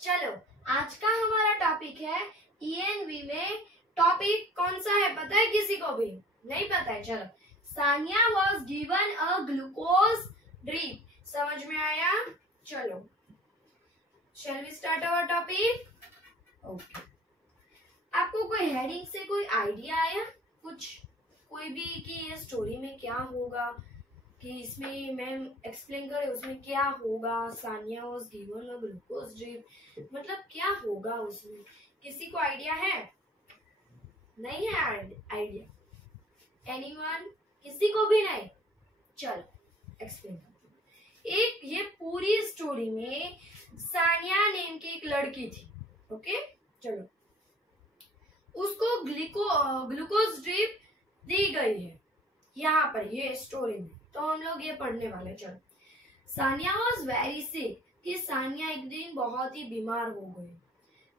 चलो आज का हमारा टॉपिक है ईएनवी में। टॉपिक कौन सा है पता है किसी को भी? नहीं पता है? चलो, Sania was given a glucose drip. समझ में आया? चलो, shall we start our topic? Okay, आपको कोई हेडिंग से कोई आइडिया आया कुछ, कोई भी कि ये स्टोरी में क्या होगा, कि इसमें मैम एक्सप्लेन करे उसमें क्या होगा? Sania was given a glucose drip, मतलब क्या होगा उसमें? किसी को आइडिया है? नहीं है आइडिया? एनीवन? किसी को भी नहीं? चलो एक्सप्लेन करते हैं। एक ये पूरी स्टोरी में सानिया नेम की एक लड़की थी। ओके, चलो, उसको ग्लूकोज ड्रिप दी गई है यहाँ पर ये स्टोरी में, तो हम लोग ये पढ़ने वाले। चलो, सानिया वॉज वेरी सिक, कि सानिया एक दिन बहुत ही बीमार हो गई।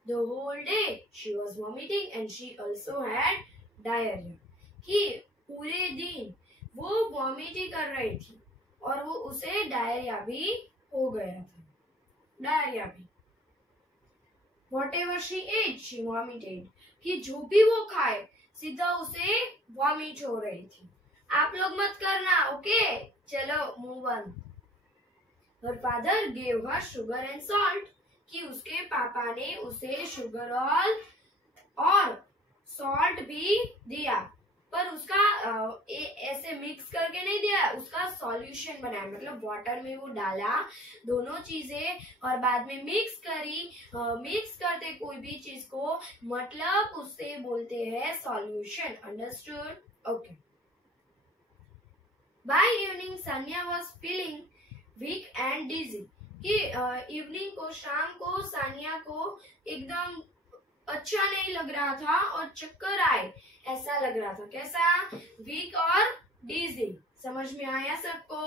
The whole day she was vomiting and she also had diarrhoea, कि पूरे दिन वो वॉमिट ही कर रही थी और वो उसे डायरिया भी हो गया था। डायरिया भी, whatever she ate, she vomited, कि जो भी वो खाए सीधा उसे वॉमिट हो रही थी। आप लोग मत करना, ओके? चलो move on. Her father gave her sugar and salt, कि उसके पापा ने उसे शुगर और सॉल्ट भी दिया, पर उसका ऐसे मिक्स करके नहीं दिया, उसका सॉल्यूशन बनाया, मतलब वाटर में वो डाला दोनों चीजें और बाद में मिक्स करी। मिक्स करते कोई भी चीज को, मतलब उससे बोलते हैं solution. Understood? Okay. By evening, Sanya was feeling weak and dizzy, कि इवनिंग को, शाम को सानिया को एकदम अच्छा नहीं लग रहा था और चक्कर आए ऐसा लग रहा था। कैसा? वीक और डिजी। समझ में आया सबको?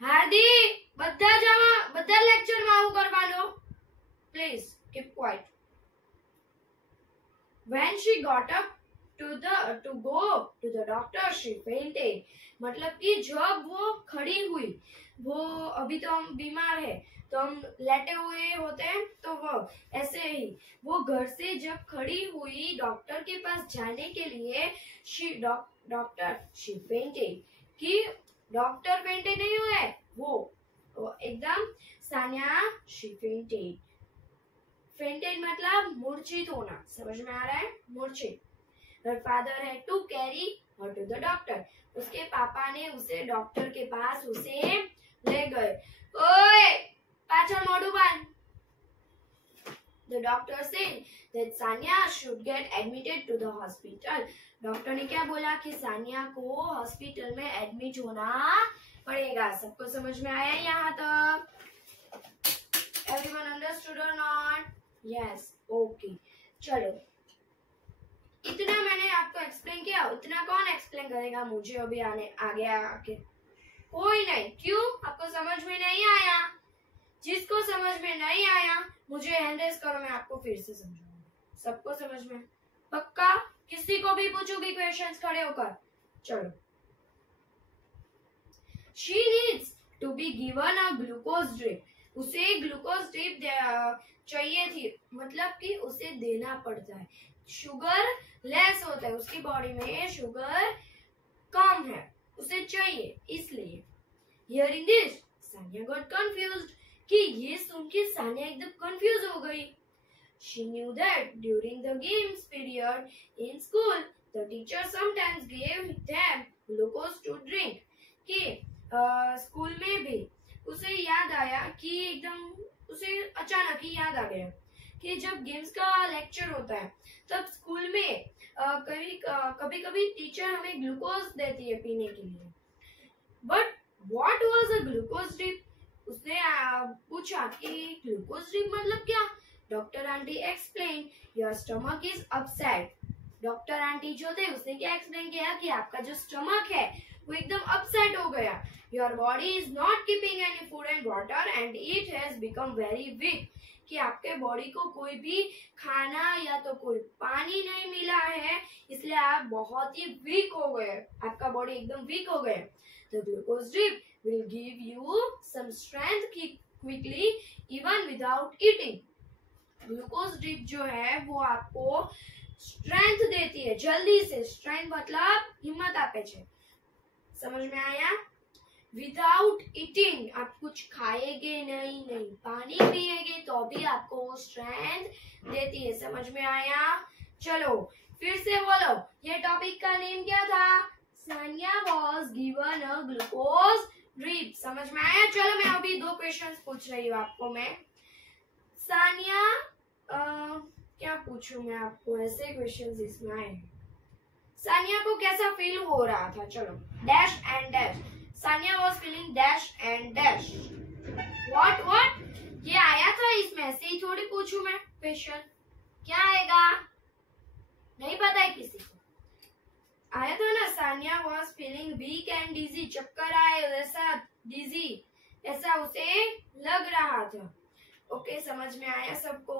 हार्दिक, બધા લેક્ચર માં આવું કરવાનો, please keep quiet. When she got up to go to the doctor, she fainted, मतलब कि जब वो खड़ी हुई, वो अभी तो हम बीमार है तो हम लेटे हुए होते हैं, तो वो ऐसे ही वो घर से जब खड़ी हुई डॉक्टर के पास जाने के लिए, शी फेंटेड, कि डॉक्टर फेंटेड नहीं हुए, वो एकदम सानिया शी फेंटेड। फेंटेड मतलब मूर्छित होना। समझ में आ रहा है? मूर्छित। Her father had to carry her to the doctor. उसके पापा ने उसे डॉक्टर के पास उसे ले गए। ओए, पाछळ मोढुं बांध। The doctor said that Sanya should get admitted to the hospital. Doctor ने क्या बोला कि सानिया को हॉस्पिटल में एडमिट होना पड़ेगा। सबको समझ में आया यहाँ तक? Everyone understood or not? Yes, okay. चलो, इतना मैंने आपको एक्सप्लेन किया, उतना कौन एक्सप्लेन करेगा मुझे अभी आगे आके? कोई नहीं। क्यों? आपको समझ में नहीं आया? जिसको समझ में नहीं आया मुझे हैंड रेज करो, मैं आपको फिर से समझाऊंगा। सबको समझ में पक्का? किसी को भी पूछोगी क्वेश्चंस खड़े होकर? चलो, she needs to be given a glucose drip. उसे ग्लूकोज ड्रिप चाहिए थी, मतलब कि उसे देना पड़ता है। शुगर लेस होता है, उसकी बॉडी में शुगर कम है, उसे चाहिए, इसलिए। Hearing this, Sanya got confused, कि ये सुन के सानिया एकदम कंफ्यूज हो गई। She knew that during the games period in school, the teacher sometimes gave them glucose to drink, कि स्कूल में भी उसे याद आया, कि एकदम उसे अचानक ही याद आ गया कि जब गेम्स का लेक्चर होता है तब स्कूल में कभी कभी टीचर हमें ग्लूकोज देती है पीने के लिए। But what was a glucose drip? उसने पूछा कि ग्लूकोज ड्रिप मतलब क्या? Doctor aunty explain, your stomach is upset. Doctor aunty जो थे उसने क्या एक्सप्लेन किया कि आपका जो स्टमक है वो एकदम अपसेट हो गया। Your body is not keeping any food and water and it has become very weak, कि आपके बॉडी को कोई भी खाना या तो कोई पानी नहीं मिला है, इसलिए आप बहुत ही वीक हो गए, आपका बॉडी एकदम वीक हो गया। The glucose drip will give you some strength, कि quickly even without eating. Glucose drip जो है वो आपको स्ट्रेंथ देती है, जल्दी से। स्ट्रेंथ मतलब हिम्मत आपे छे, समझ में आया? विदाउट ईटिंग, आप कुछ खाएंगे नहीं, पानी पिएंगे तो भी आपको स्ट्रेंथ देती है, समझ में आया? चलो फिर से बोलो, ये टॉपिक का नेम क्या था? Sania was given a glucose drip. समझ में आया? चलो मैं अभी 2 क्वेश्चंस पूछ रही हूँ आपको। मैं सानिया क्या पूछूं मैं आपको, ऐसे क्वेश्चंस इसमें आए। सानिया को कैसा फील हो रहा था? चलो, dash and dash, Sania was feeling dash and dash. What ये आया था इसमें, ऐसे ही थोड़ी पूछूं मैं क्वेश्चन। क्या आएगा? नहीं पता है किसी को? आया था ना, Sania was feeling weak and dizzy, चक्कर आए, ऐसा डिजी, ऐसा उसे लग रहा था। ओके, समझ में आया सबको?